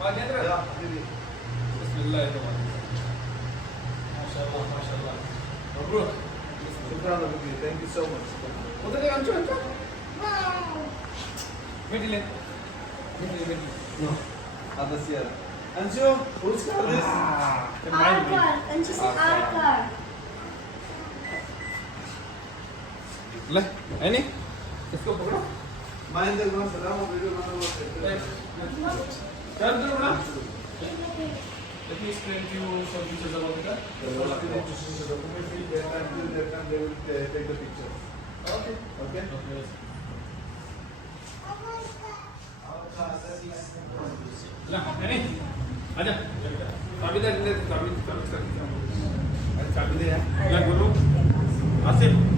Ya, Habibi. माशाल्लाह माशाल्लाह मब्रूक Shukran, Habibi. Thank you so much. उधर देख अंशु अंशु बेटी ले बेटी बेटी No. Others here. Anshu, whose car this? Our car. And she said our car. ले है नहीं इसको पकड़ो Mind the one, salam, video, चल चलो बड़ा Let me explain to you some features about the car. they will take the pictures. Okay. Okay? Okay. ला है नहीं आजा चाबी दे चाबी चाबी चाबी दे यार ला गुरु आसिफ